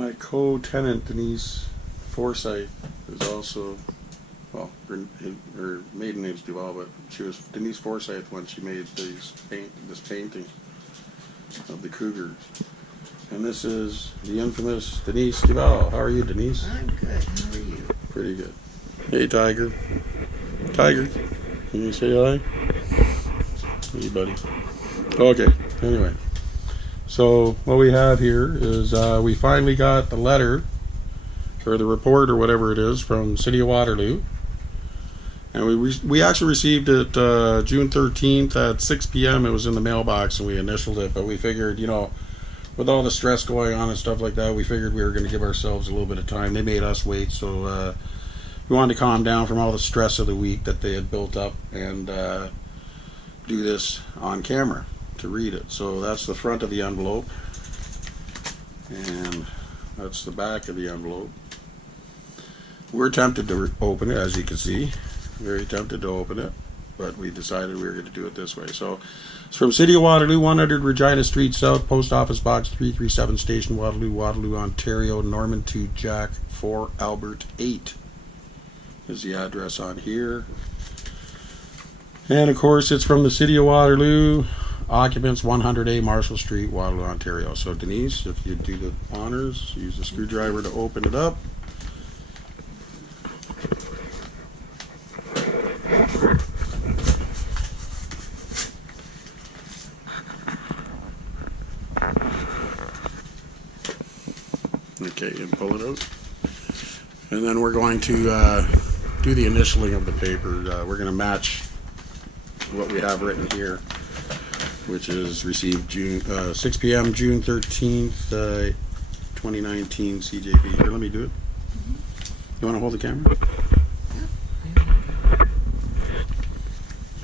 My co-tenant Denise Forsyth is also, well, her maiden name's Duval, but she was Denise Forsyth when she made this painting of the cougar. And this is the infamous Denise Duval. How are you, Denise? I'm good. How are you? Pretty good. Hey, Tiger. Tiger, can you say hi? Hey, buddy. Okay, anyway. So what we have here is we finally got the letter, or the report, or whatever it is, from City of Waterloo. And we actually received it June 13th at 6 p.m. It was in the mailbox, and we initialed it. But we figured, you know, with all the stress going on and stuff like that, we figured we were going to give ourselves a little bit of time. They made us wait, so we wanted to calm down from all the stress of the week that they had built up and do this on camera to read it. So that's the front of the envelope, and that's the back of the envelope. We're tempted to open it, as you can see. Very tempted to open it, but we decided we were going to do it this way. So it's from City of Waterloo, 100 Regina Street South, Post Office Box 337, Station Waterloo, Waterloo, Ontario, Norman 2 Jack 4 Albert 8 is the address on here. And of course it's from the City of Waterloo, occupants 100A Marshall Street, Waterloo, Ontario. So Denise, if you do the honors, use the screwdriver to open it up. Okay, and pull it out. And then we're going to do the initialing of the paper. We're going to match what we have written here, which is received 6 p.m. June 13th, 2019 CJB. Here, let me do it. You want to hold the camera? Yeah.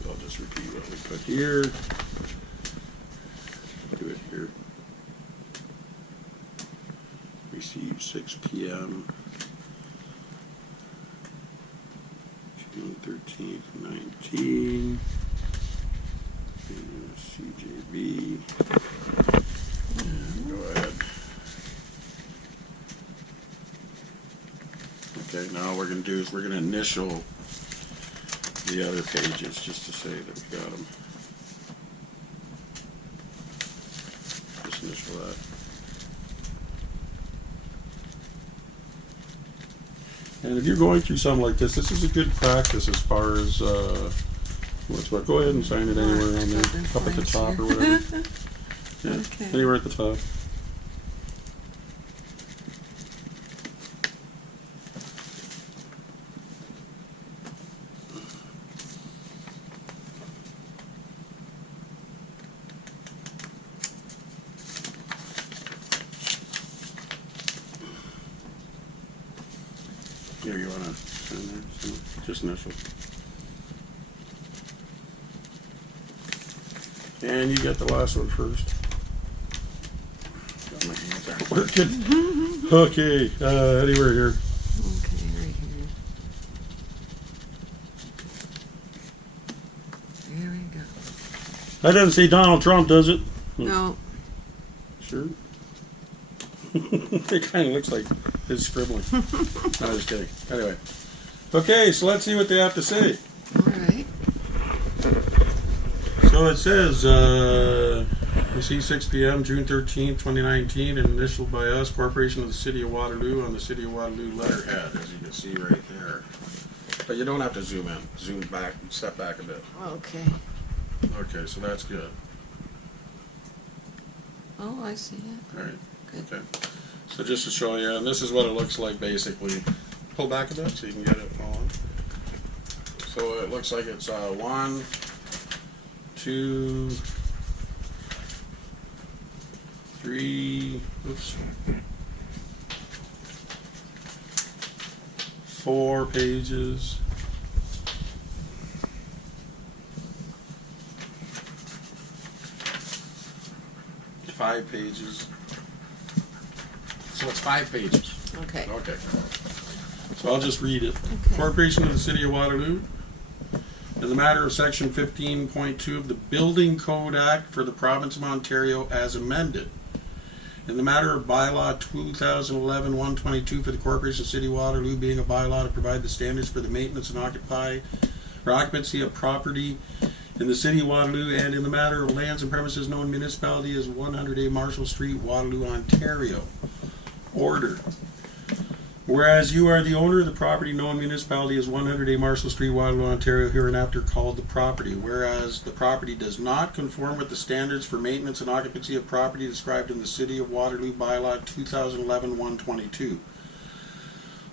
So I'll just repeat what we put here. Do it here. Received 6 p.m. June 13th, 19. CJB. And go ahead. Okay, now what we're going to do is we're going to initial the other pages just to say that we got them. Just initial that. And if you're going through something like this is a good practice as far as what's what. Go ahead and sign it anywhere on there, up at the top or whatever. Yeah, okay. Anywhere at the top. Here, you want to sign there? So just initial. And you get the last one first. My hands aren't working. Okay, anywhere here. Okay, right here. There we go. That doesn't say Donald Trump, does it? No. Sure. It kind of looks like his scribbling. No, I'm just kidding. Anyway. Okay, so let's see what they have to say. Alright. So it says, you see 6 p.m. June 13th, 2019, and initialed by us, Corporation of the City of Waterloo, on the City of Waterloo letterhead, as you can see right there. But you don't have to zoom in. Zoom back, step back a bit. Okay. Okay, so that's good. Oh, I see it. All right. Good. Okay. So just to show you, and this is what it looks like basically. Pull back a bit so you can get it on. So it looks like it's 1, 2, 3, oops, 4 pages. 5 pages. So it's 5 pages. Okay. Okay. So I'll just read it. Okay. Corporation of the City of Waterloo. In the matter of Section 15.2 of the Building Code Act for the Province of Ontario as amended, In the matter of bylaw 2011-122 for the Corporation of City of Waterloo being a bylaw to provide the standards for the maintenance and occupancy of property in the City of Waterloo, and in the matter of lands and premises known municipality as 100A Marshall Street, Waterloo, Ontario. Order. Whereas you are the owner of the property known municipality as 100A Marshall Street, Waterloo, Ontario, hereinafter called the property. Whereas the property does not conform with the standards for maintenance and occupancy of property described in the City of Waterloo bylaw 2011-122.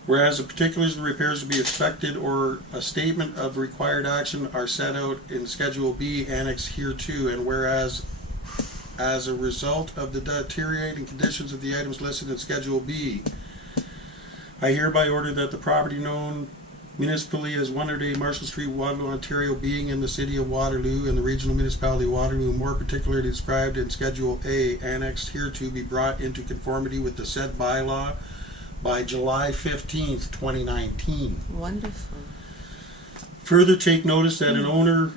Whereas the particulars of the repairs to be expected or a statement of required action are set out in Schedule B annexed hereto, and whereas as a result of the deteriorating conditions of the items listed in Schedule B, I hereby order that the property known municipally as 100A Marshall Street, Waterloo, Ontario, being in the City of Waterloo and the Regional Municipality of Waterloo, more particularly described in Schedule A annexed hereto, be brought into conformity with the said bylaw by July 15th, 2019. Wonderful. Further take notice that an owner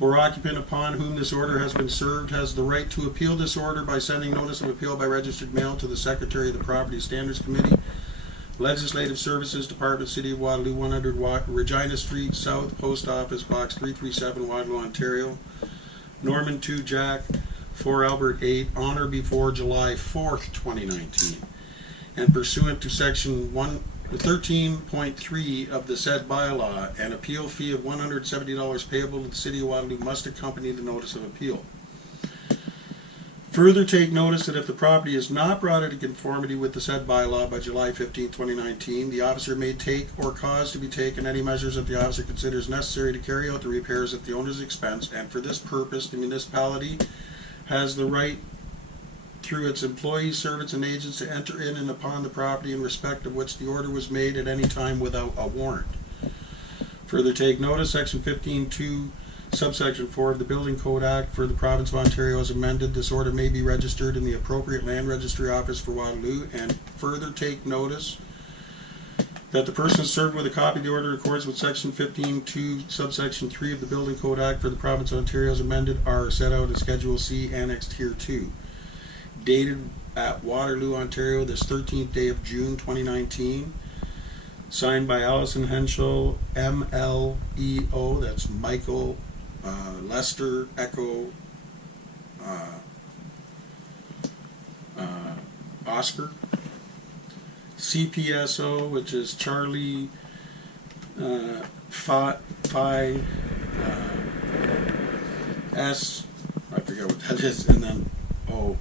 or occupant upon whom this order has been served has the right to appeal this order by sending notice of appeal by registered mail to the Secretary of the Property Standards Committee, Legislative Services Department, City of Waterloo, 100 Regina Street South, Post Office Box 337, Waterloo, Ontario, Norman 2 Jack 4 Albert 8, on or before July 4th, 2019. And pursuant to section 13.3 of the said bylaw, an appeal fee of $170 payable to the City of Waterloo must accompany the notice of appeal. Further take notice that if the property is not brought into conformity with the said bylaw by July 15, 2019, the officer may take or cause to be taken any measures that the officer considers necessary to carry out the repairs at the owner's expense, and for this purpose the municipality has the right through its employees, servants, and agents to enter in and upon the property in respect of which the order was made at any time without a warrant. Further take notice, Section 15.2, Subsection 4 of the Building Code Act for the Province of Ontario as amended, this order may be registered in the appropriate land registry office for Waterloo, and further take notice that the person served with a copy of the order in accordance with Section 15.2, Subsection 3 of the Building Code Act for the Province of Ontario as amended are set out in Schedule C annexed hereto. Dated at Waterloo, Ontario, this 13th day of June 2019. Signed by Allison Henshall, MLEO, that's Michael Lester Echo Oscar. CPSO, which is Charlie Phi S, I forget what that is, and then O.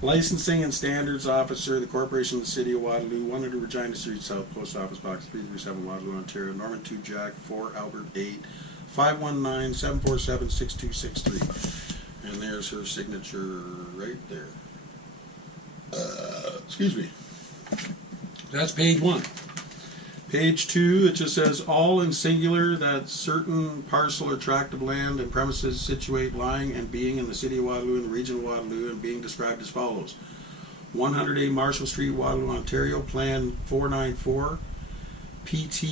Licensing and Standards Officer, the Corporation of the City of Waterloo, 100 Regina Street South, Post Office Box 337, Waterloo, Ontario, Norman 2 Jack 4 Albert 8, 519-747-6263. And there's her signature right there. Excuse me. That's page 1. Page 2, it just says, all in singular that certain parcel or tract of land and premises situate, lying, and being in the City of Waterloo and the Region of Waterloo and being described as follows. 100A Marshall Street, Waterloo, Ontario, Plan 494, PT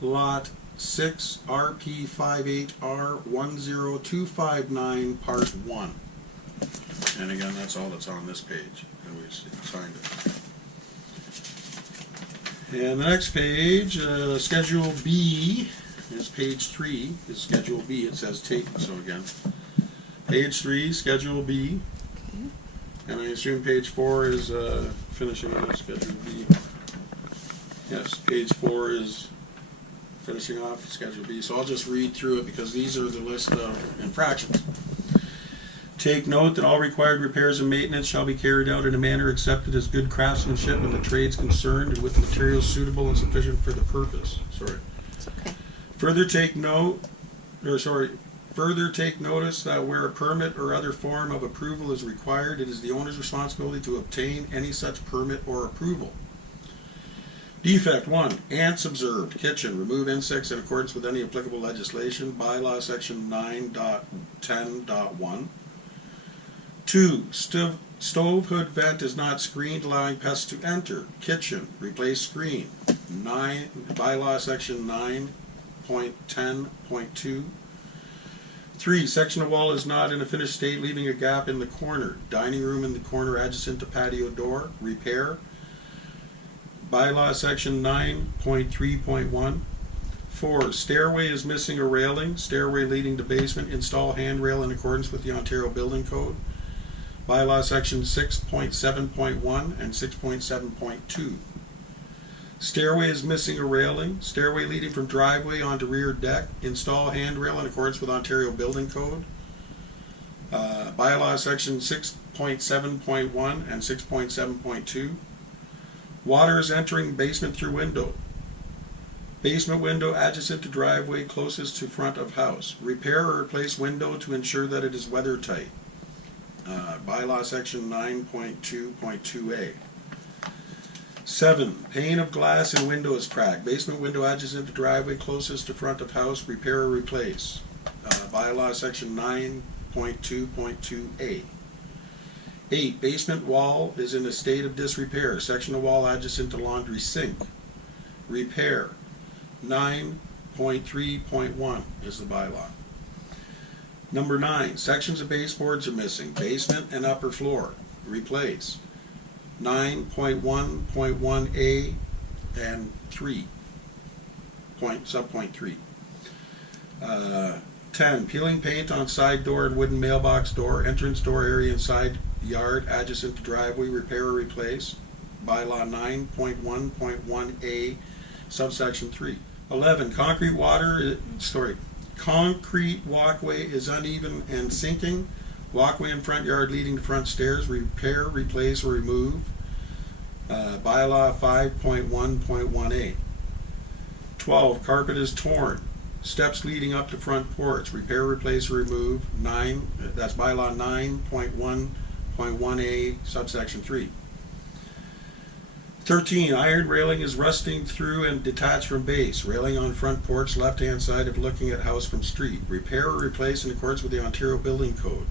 Lot 6, RP58R 10259, Part 1. And again, that's all that's on this page, and we signed it. And the next page, Schedule B, is page 3, is Schedule B. It says take, so again, page 3, Schedule B. Okay. And I assume page 4 is finishing off Schedule B. Yes, page 4 is finishing off Schedule B. So I'll just read through it because these are the list of infractions. Take note that all required repairs and maintenance shall be carried out in a manner accepted as good craftsmanship in the trades concerned and with materials suitable and sufficient for the purpose. Sorry. It's okay. Further take notice that where a permit or other form of approval is required, it is the owner's responsibility to obtain any such permit or approval. Defect 1. Ants observed. Kitchen. Remove insects in accordance with any applicable legislation. Bylaw Section 9.10.1. 2. Stove hood vent is not screened, allowing pests to enter. Kitchen. Replace screen. Bylaw Section 9.10.2. 3, section of wall is not in a finished state, leaving a gap in the corner. Dining room in the corner adjacent to patio door. Repair. Bylaw section 9.3.1. 4, stairway is missing a railing. Stairway leading to basement. Install handrail in accordance with the Ontario Building Code. Bylaw section 6.7.1 and 6.7.2. Stairway is missing a railing. Stairway leading from driveway onto rear deck. Install handrail in accordance with Ontario Building Code. Bylaw section 6.7.1 and 6.7.2. Water is entering basement through window. Basement window adjacent to driveway closest to front of house. Repair or replace window to ensure that it is weather tight. Bylaw section 9.2.2a. 7, pane of glass in window is cracked. Basement window adjacent to driveway closest to front of house. Repair or replace. Bylaw section 9.2.2a. 8, basement wall is in a state of disrepair. Section of wall adjacent to laundry sink. Repair. 9.3.1 is the bylaw. Number 9, sections of baseboards are missing. Basement and upper floor. Replace. 9.1.1a and 3. Subpoint 3. 10, peeling paint on side door and wooden mailbox door, entrance door area and side yard adjacent to driveway. Repair or replace. Bylaw 9.1.1a, subsection 3. 11, concrete walkway is uneven and sinking. Walkway in front yard leading to front stairs. Repair, replace, or remove. Bylaw 5.1.1a. 12, carpet is torn. Steps leading up to front porch. Repair, replace, or remove. 9, that's bylaw 9.1.1a, subsection 3. 13, iron railing is rusting through and detached from base. Railing on front porch, left-hand side of looking at house from street. Repair or replace in accordance with the Ontario Building Code.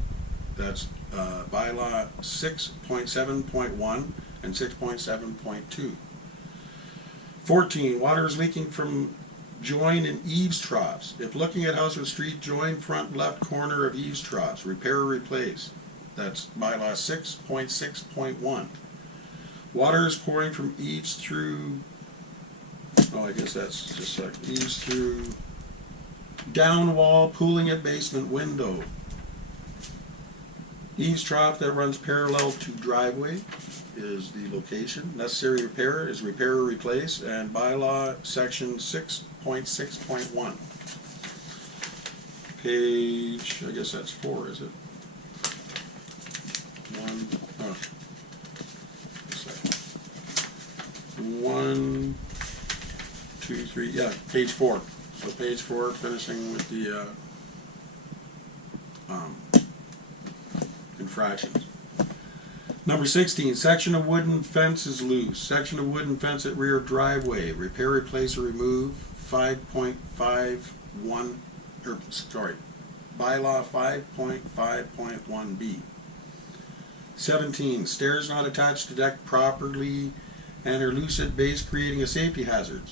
That's bylaw 6.7.1 and 6.7.2. 14, water is leaking from join in eaves troughs. If looking at house from street, join front left corner of eaves troughs. Repair or replace. That's bylaw 6.6.1. Water is pouring from eaves through, I guess that's just like eaves through down wall, pooling at basement window. Eaves trough that runs parallel to driveway is the location. Necessary repair is repair or replace, and bylaw section 6.6.1. Page, I guess that's 4, is it? 1, 2, 3, yeah, page 4. So page 4, finishing with the infractions. Number 16, section of wooden fence is loose. Section of wooden fence at rear driveway. Repair, replace, or remove. 5.51, bylaw 5.5.1b. 17, stairs not attached to deck properly and are loose at base, creating a safety hazard.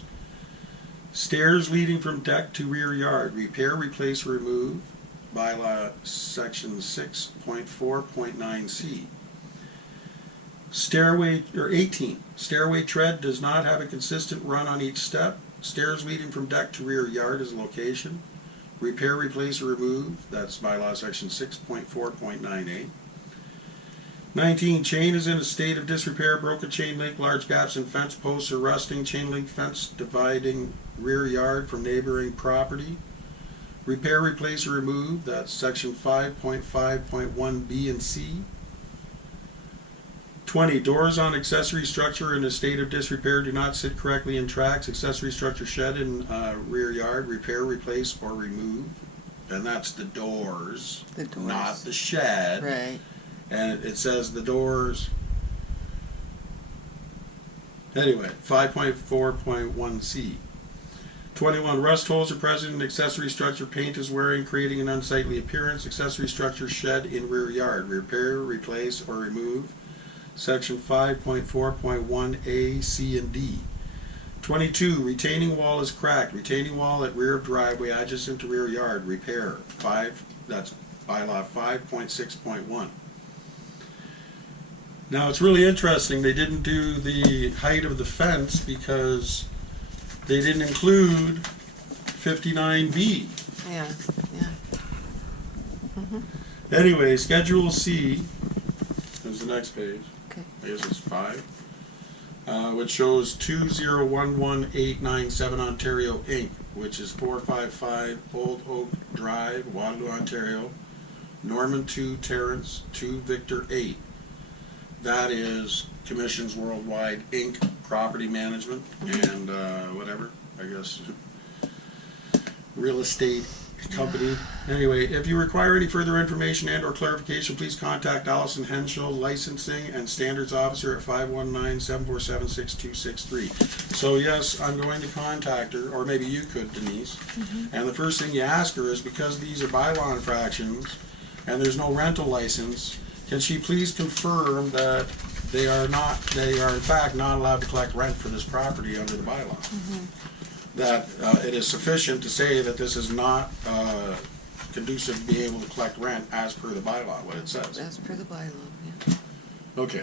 Stairs leading from deck to rear yard. Repair, replace, or remove. Bylaw section 6.4.9c. Stairway, or 18, stairway tread does not have a consistent run on each step. Stairs leading from deck to rear yard is location. Repair, replace, or remove. That's bylaw section 6.4.9a. 19, chain is in a state of disrepair, broken chain link, large gaps in fence posts or rusting, chain link fence dividing rear yard from neighboring property. Repair, replace, or remove. That's section 5.5.1b and c. 20, doors on accessory structure in a state of disrepair do not sit correctly in tracks. Accessory structure shed in rear yard. Repair, replace, or remove. And that's the doors. The doors. Not the shed. Right. And it says the doors. Anyway, 5.4.1c. 21, rust holes are present in accessory structure. Paint is wearing, creating an unsightly appearance. Accessory structure shed in rear yard. Repair, replace, or remove. Section 5.4.1a, c, and d. 22, retaining wall is cracked. Retaining wall at rear of driveway adjacent to rear yard, repair. 5, that's bylaw 5.6.1. Now it's really interesting, they didn't do the height of the fence because they didn't include 59B. Yeah, yeah. Anyway, Schedule C is the next page. Okay. I guess it's 5. Which shows 2011897 Ontario Inc., which is 455 Old Oak Drive, Waterloo, Ontario, Norman 2, Terrence 2, Victor 8. That is Commissions Worldwide Inc. Property Management and whatever, I guess, real estate company. Anyway, if you require any further information and or clarification, please contact Allison Henshall, Licensing and Standards Officer at 519-747-6263. So yes, I'm going to contact her, or maybe you could, Denise. And the first thing you ask her is, because these are bylaw infractions and there's no rental license, can she please confirm that they are in fact not allowed to collect rent for this property under the bylaw? That it is sufficient to say that this is not conducive to be able to collect rent as per the bylaw, what it says. As per the bylaw, yeah. Okay.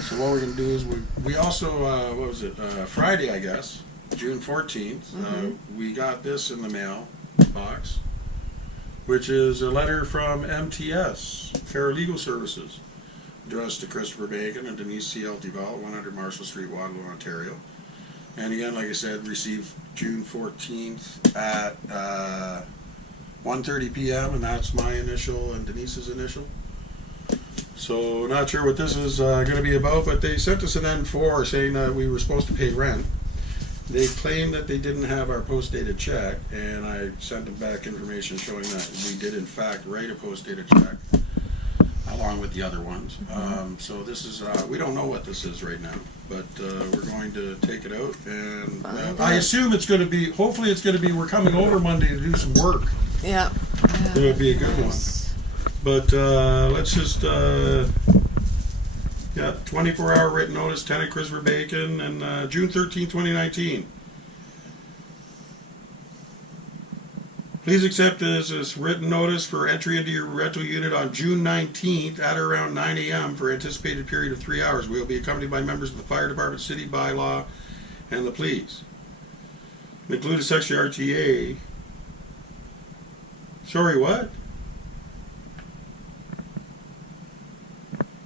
So what we're going to do is we also, what was it, Friday, I guess, June 14th, we got this in the mail box, which is a letter from MTS, Paralegal Services, addressed to Christopher Bacon and Denise C.L. Duval, 100 Marshall Street, Waterloo, Ontario. And again, like I said, received June 14th at 1:30 p.m. and that's my initial and Denise's initial. So not sure what this is going to be about, but they sent us an N4 saying that we were supposed to pay rent. They claimed that they didn't have our post-dated check, and I sent them back information showing that we did in fact write a post-dated check along with the other ones. So this is, we don't know what this is right now, but we're going to take it out, and I assume it's going to be, hopefully it's going to be, we're coming over Monday to do some work. Yeah. It would be a good one. But let's just, 24-hour written notice, tenant Christopher Bacon, and June 13, 2019. Please accept this written notice for entry into your rental unit on June 19th at around 9 a.m. for anticipated period of 3 hours. We will be accompanied by members of the Fire Department, City Bylaw, and the Police. Include a section RTA. Sorry, what?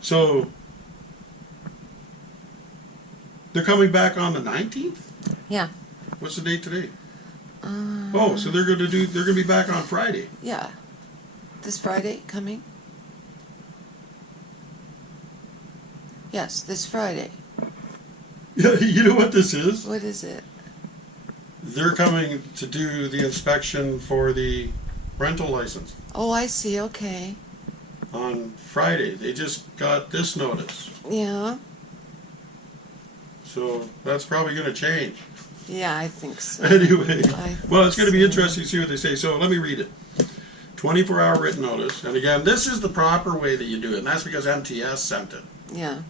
So, they're coming back on the 19th? Yeah. What's the date today? Oh, so they're gonna be back on Friday. Yeah. This Friday coming? Yes, this Friday. Yeah, you know what this is? What is it? They're coming to do the inspection for the rental license Oh, I see, okay. on Friday. They just got this notice. Yeah. So that's probably gonna change. Yeah, I think so. Anyway, I well, it's going to be think so. interesting to see what they say. So let me read it. 24-hour written notice. And again, this is the proper way that you do it. And that's because MTS sent it. Yeah.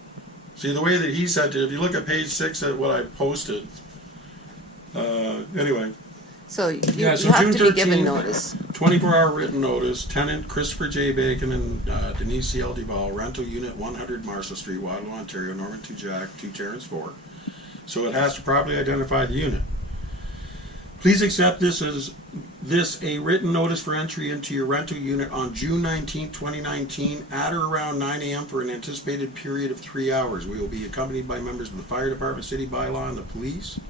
See, the way that he sent it, if you look at page 6 at what I posted. Anyway. So you So have June to be given 13th, notice. 24-hour written notice. Tenant Christopher J. Bacon and Denise C.L. Duval. Rental unit 100 Marshall Street, Waterloo, Ontario. Norman 2 Jack, 2 Terrence 4. So it has to properly identify the unit. Please accept this as a written notice for entry into your rental unit on June 19, 2019 at or around 9 a.m. for an anticipated period of 3 hours. We will be accompanied by members of the Fire Department, City Bylaw, and the Police.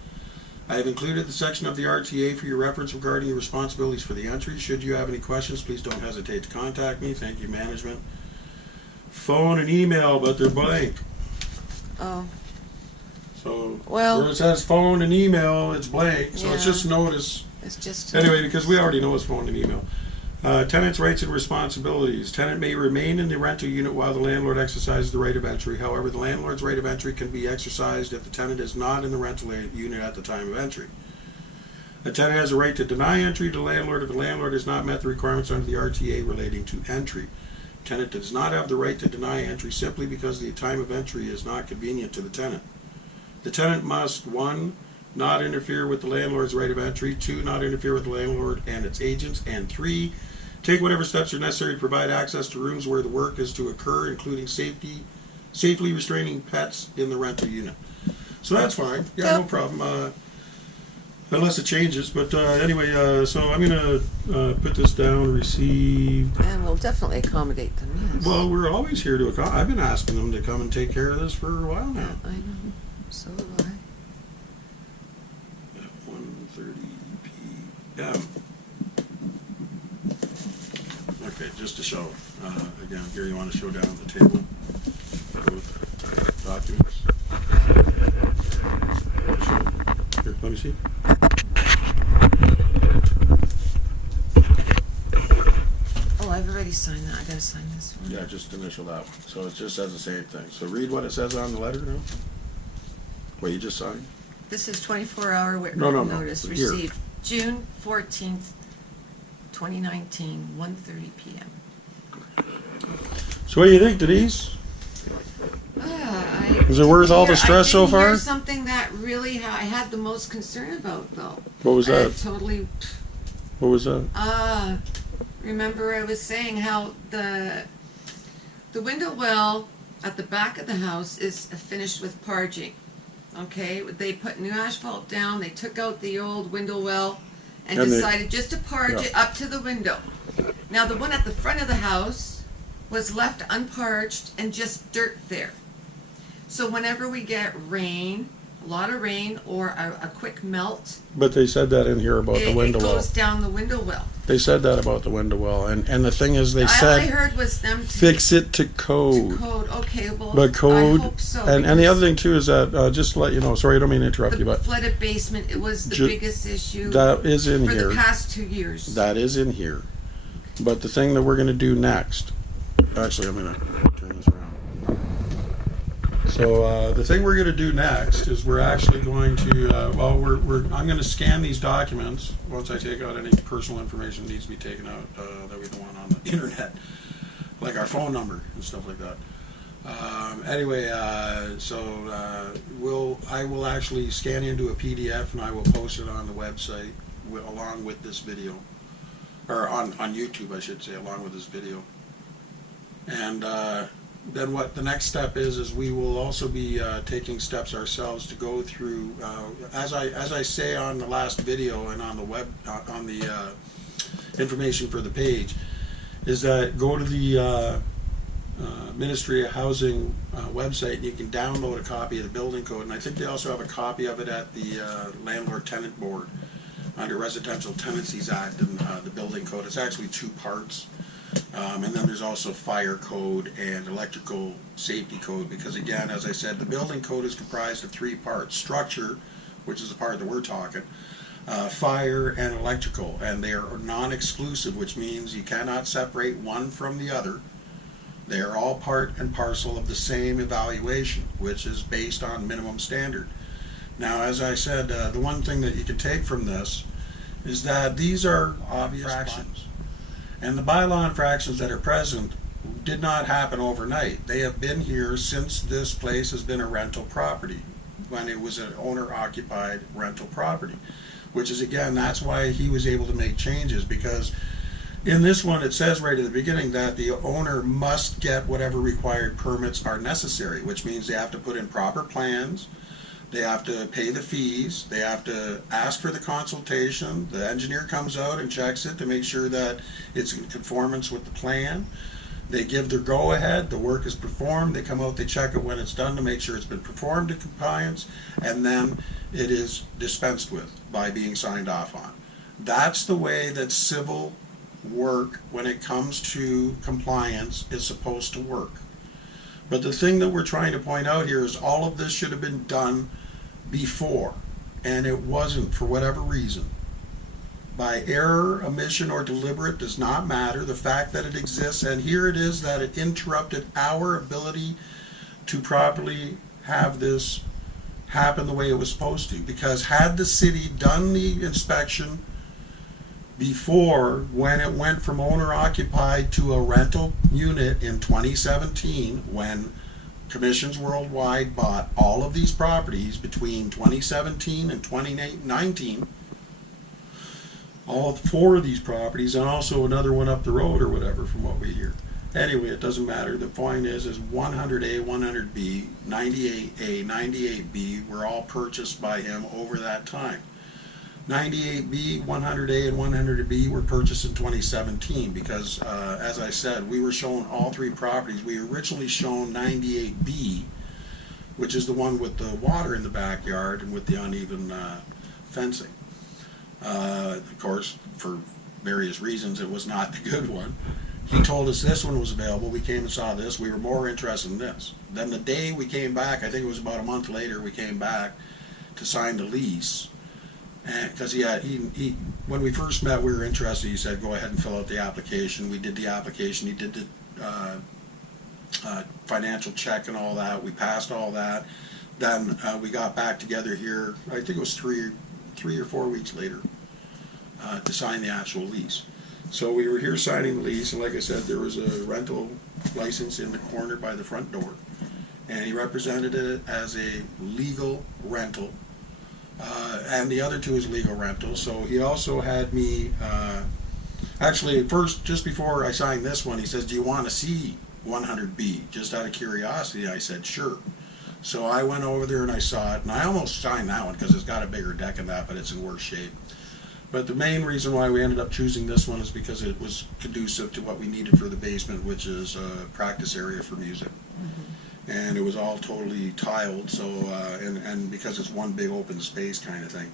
I have included the section of the RTA for your reference regarding your responsibilities for the entry. Should you have any questions, please don't hesitate to contact me. Thank you, management. Phone and email, but they're blank. Oh. So Well, where it says phone and email, it's blank. So it's Yeah. just notice. it's just Anyway, because we already know it's phone and email. Tenant's rights and responsibilities. Tenant may remain in the rental unit while the landlord exercises the right of entry. However, the landlord's right of entry can be exercised if the tenant is not in the rental unit at the time of entry. A tenant has a right to deny entry to the landlord if the landlord has not met the requirements under the RTA relating to entry. Tenant does not have the right to deny entry simply because the time of entry is not convenient to the tenant. the tenant must, 1, not interfere with the landlord's right of entry, 2, not interfere with the landlord and its agents, and 3, take whatever steps are necessary to provide access to rooms where the work is to occur, including safely restraining pets in the rental unit. So that's fine. Yeah, no problem. Unless it changes. But anyway, so I'm going to put this down, received. And we'll definitely accommodate them, yes. Well, we're always here to accommodate. I've been asking them to come and take care of this for a while now. I know. So do I. At 1:30 p.m. Okay, just to show. Again, here you want to show down the table. Both documents. Here, let me see. Oh, I've already signed that. I gotta sign this one. Yeah, just initial that one. So it just says the same thing. So read what it says on the letter now. What you just signed. This is 24-hour written No. notice Here. received June 14th, 2019, 1:30 p.m. So what do you think, Denise? I Is it worth all the didn't stress so hear far? something that really I had the most concern about, though. What was that? Totally. What was that? Remember I was saying how the window well at the back of the house is finished with parging. Okay, they put new asphalt down. They took out the old window well and decided just to parge it up to the window. Now the one at the front of the house was left unparged and just dirt there. So whenever we get rain, a lot of rain or a quick melt, But they said that in here about the window it well. goes down the window well. They said that about the window well, and the thing is, they All I said heard was them to fix it to code. code. Okay, well, But code, I hope so. and the because other thing too is that just to let you know. Sorry, I don't mean to interrupt you, the but flooded basement, it was the biggest issue that is in for here. the past 2 years. That is in here. But the thing that we're going to do next, actually, I'm going to turn this around. So the thing we're going to do next is we're actually going to, I'm going to scan these documents once I take out any personal information that needs to be taken out that we don't want on the internet, like our phone number and stuff like that. I will actually scan into a PDF and I will post it on the website along with this video, or on YouTube, I should say, along with this video. And then what the next step is we will also be taking steps ourselves to go through, as I say on the last video and on the web, on the information for the page, is that go to the Ministry of Housing website and you can download a copy of the building code, and I think they also have a copy of it at the Landlord Tenant Board under Residential Tenancies Act and the building code. It's actually 2 parts. And then there's also fire code and electrical safety code, because again, as I said, the building code is comprised of 3 parts: structure, which is the part that we're talking, fire, and electrical, and they are non-exclusive, which means you cannot separate one from the other. They are all part and parcel of the same evaluation, which is based on minimum standard. Now, as I said, the one thing that you can take from this is that these are obvious infractions. And the bylaw infractions that are present did not happen overnight. They have been here since this place has been a rental property, when it was an owner-occupied rental property, which is, again, that's why he was able to make changes, because in this one it says right at the beginning that the owner must get whatever required permits are necessary, which means they have to put in proper plans, they have to pay the fees, they have to ask for the consultation, the engineer comes out and checks it to make sure that it's in conformance with the plan. They give their go-ahead, the work is performed, they come out, they check it when it's done to make sure it's been performed to compliance, and then it is dispensed with by being signed off on. That's the way that civil work, when it comes to compliance, is supposed to work. But the thing that we're trying to point out here is all of this should have been done before, and it wasn't for whatever reason. By error, omission, or deliberate does not matter. The fact that it exists, and here it is, that it interrupted our ability to properly have this happen the way it was supposed to. Because had the city done the inspection before, when it went from owner occupied to a rental unit in 2017, when Commissions Worldwide bought all of these properties between 2017 and 2019. All 4 of these properties, and also another one up the road or whatever, from what we hear. Anyway, it doesn't matter. The point is 100A, 100B, 98A, 98B were all purchased by him over that time. 98B, 100A, and 100B were purchased in 2017 because, as I said, we were shown all 3 properties. We were originally shown 98B, which is the one with the water in the backyard and with the uneven fencing. Of course, for various reasons, it was not the good one. He told us this one was available. We came and saw this. We were more interested in this. Then the day we came back, I think it was about a month later, we came back to sign the lease. And because he when we first met, we were interested. He said, "Go ahead and fill out the application." We did the application. He did the financial check and all that. We passed all that. Then we got back together here. I think it was three or 4 weeks later to sign the actual lease. So we were here signing the lease, and like I said, there was a rental license in the corner by the front door, and he represented it as a legal rental. And the other 2 is legal rental. So he also had me, actually at first, just before I signed this one, he says, "Do you want to see 100B?" Just out of curiosity, I said, "Sure." So I went over there and I saw it, and I almost signed that one because it's got a bigger deck than that, but it's in worse shape. But the main reason why we ended up choosing this one is because it was conducive to what we needed for the basement, which is a practice area for music. And it was all totally tiled, so and because it's one big open space kind of thing,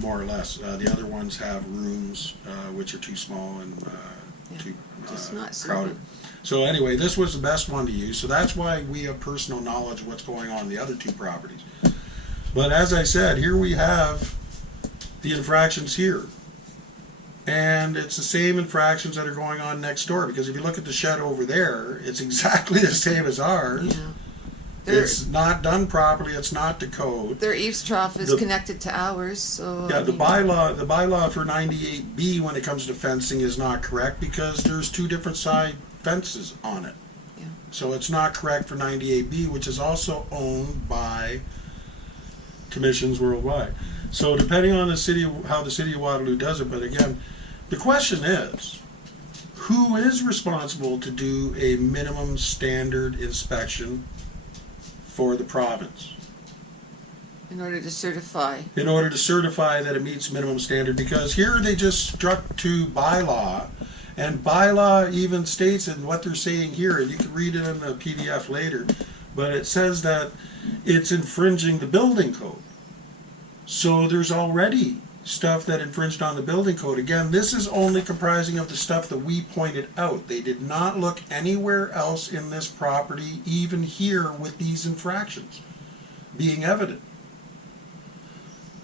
more or less. The other ones have rooms which are too small and too crowded. So anyway, this was the best one to use, so that's why we have personal knowledge of what's going on in the other 2 properties. But as I said, here we have the infractions here. And it's the same infractions that are going on next door, because if you look at the shed over there, it's exactly the same as ours. Yeah. It's not done properly, it's not to code. Their eaves trough is connected to ours, so... Yeah, the bylaw for 98B when it comes to fencing is not correct because there's 2 different side fences on it. Yeah. So it's not correct for 98B, which is also owned by Commissions Worldwide. So depending on how the City of Waterloo does it, but again, the question is, who is responsible to do a minimum standard inspection for the province? In order to certify. In order to certify that it meets minimum standard, because here they just struck to bylaw, and bylaw even states in what they're saying here, and you can read it in the PDF later, but it says that it's infringing the building code. So there's already stuff that infringed on the building code. Again, this is only comprising of the stuff that we pointed out. They did not look anywhere else in this property, even here with these infractions being evident.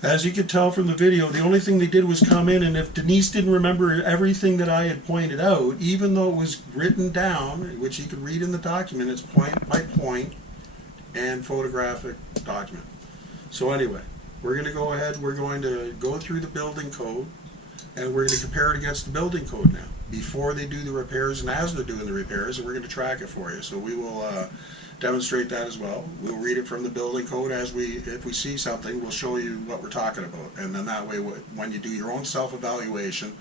As you can tell from the video, the only thing they did was come in, and if Denise didn't remember everything that I had pointed out, even though it was written down, which you can read in the document, it's point by point and photographic document. So anyway, we're going to go ahead, we're going to go through the building code, and we're going to compare it against the building code now, before they do the repairs and as they're doing the repairs, and we're going to track it for you. So we will demonstrate that as well. We'll read it from the building code if we see something, we'll show you what we're talking about. And then that way, when you do your own self-evaluation,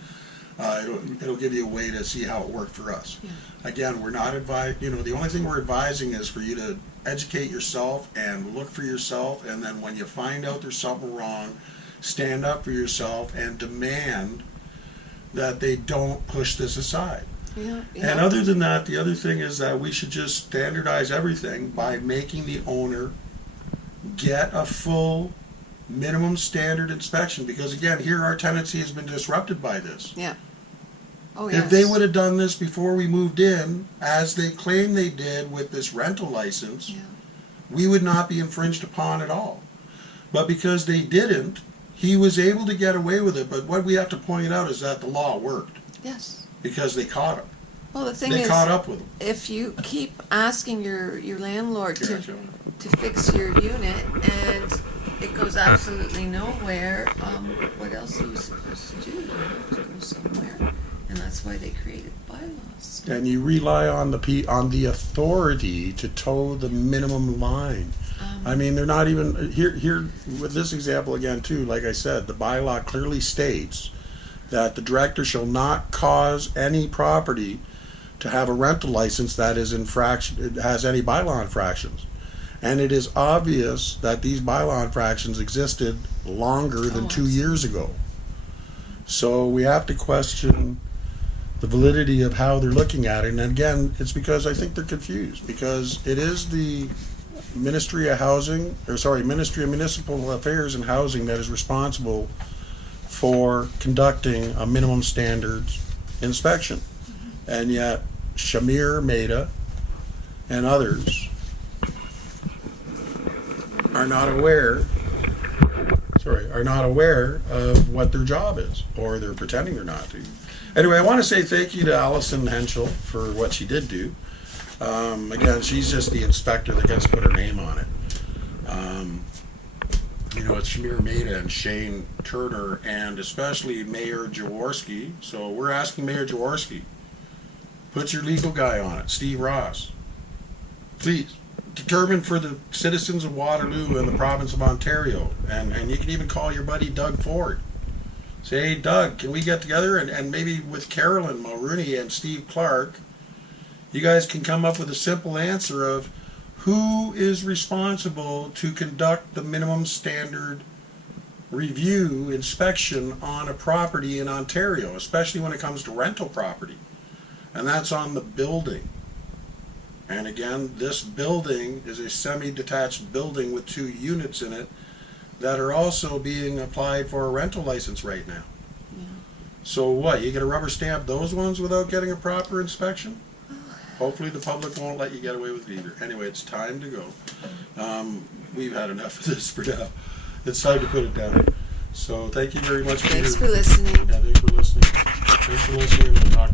it'll give you a way to see how it worked for us. Yeah. Again, we're not the only thing we're advising is for you to educate yourself and look for yourself, and then when you find out there's something wrong, stand up for yourself and demand that they don't push this aside. Yeah, yeah. And other than that, the other thing is that we should just standardize everything by making the owner get a full minimum standard inspection, because again, here our tenancy has been disrupted by this. Yeah. Oh, yes. If they would have done this before we moved in, as they claim they did with this rental license, yeah, we would not be infringed upon at all. But because they didn't, he was able to get away with it. But what we have to point out is that the law worked. Yes. Because they caught him. Well, the thing is, they caught up with him. If you keep asking your landlord to fix your unit and it goes absolutely nowhere, what else are you supposed to do? You have to go somewhere. And that's why they created bylaws. And you rely on the authority to toe the minimum line. I mean, they're not even here with this example again too. Like I said, the bylaw clearly states that the director shall not cause any property to have a rental license that is has any bylaw infractions. And it is obvious that these bylaw infractions existed longer than 2 years ago. So we have to question the validity of how they're looking at it. And again, it's because I think they're confused, because it is the Ministry of Municipal Affairs and Housing that is responsible for conducting a minimum standards inspection. And yet Shamir Mehta and others are not aware of what their job is, or they're pretending they're not to. Anyway, I want to say thank you to Allison Henshall for what she did do. Again, she's just the inspector that gets to put her name on it. You know, it's Shamir Mehta and Shane Turner, and especially Mayor Jaworski. So we're asking Mayor Jaworski, put your legal guy on it, Steve Ross. Please, determine for the citizens of Waterloo and the province of Ontario, and you can even call your buddy Doug Ford. Say, hey Doug, can we get together and maybe with Carolyn Mulrooney and Steve Clark, you guys can come up with a simple answer of who is responsible to conduct the minimum standard review inspection on a property in Ontario, especially when it comes to rental property. And that's on the building. And again, this building is a semi-detached building with 2 units in it that are also being applied for a rental license right now. Yeah. So what, you get a rubber stamp those ones without getting a proper inspection? Hopefully the public won't let you get away with it either. Anyway, it's time to go. We've had enough of this for now. It's time to put it down. So thank you very much. Thanks for listening. Yeah, thanks for listening. We'll talk.